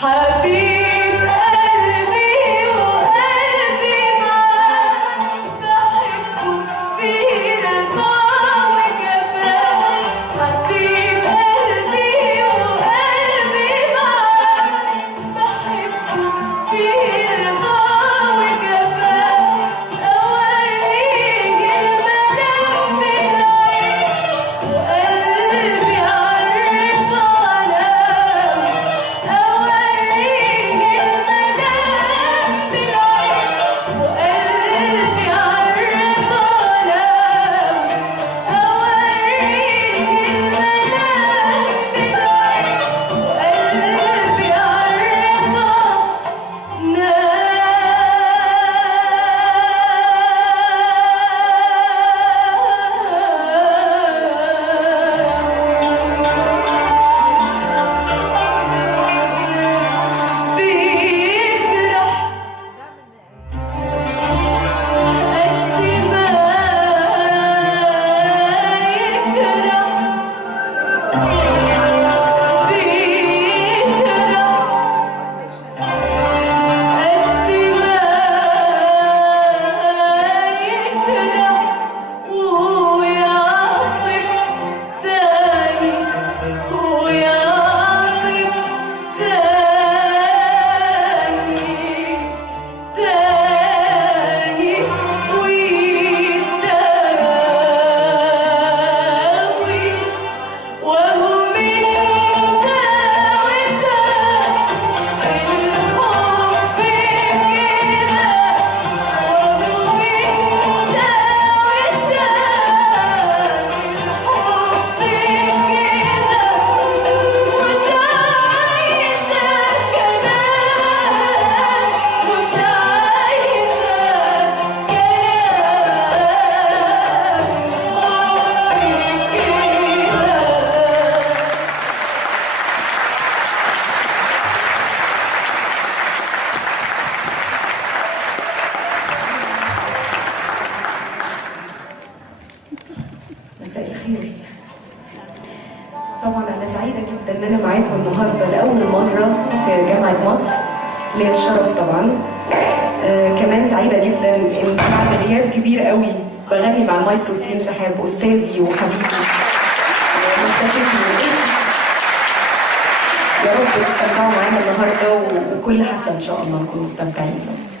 حبيب قلبي وقلبي معاه بحبه في رضاه وجفاه. حبيب قلبي وقلبي معاه بحبه في رضاه وجفاه. أوريه الملام بالعين وقلبي عالرضا علام. أوريه الملام بالعين وقلبي عالرضا علام. أوريه الملام بالعين وقلبي عالرضا بيجرح قد ما يجرح. بيجرح قد ما يجرح ويعطف تاني ويعطف تاني تاني ويداوي. وهو من ده وده الحب كده. وهو من ده وده الحب كده. مش عايزة كلام مش عايزة مساء الخير. طبعا انا سعيده جدا ان انا معاكم النهارده لاول مره في جامعه مصر. ليا الشرف طبعا. كمان سعيده جدا ان بعد غياب كبير قوي بغني مع المايسترو سليم سحاب استاذي وحبيبي ومكتشفني. يا رب تستمتعوا معانا النهارده وكل حفله ان شاء الله نكون مستمتعين سوا.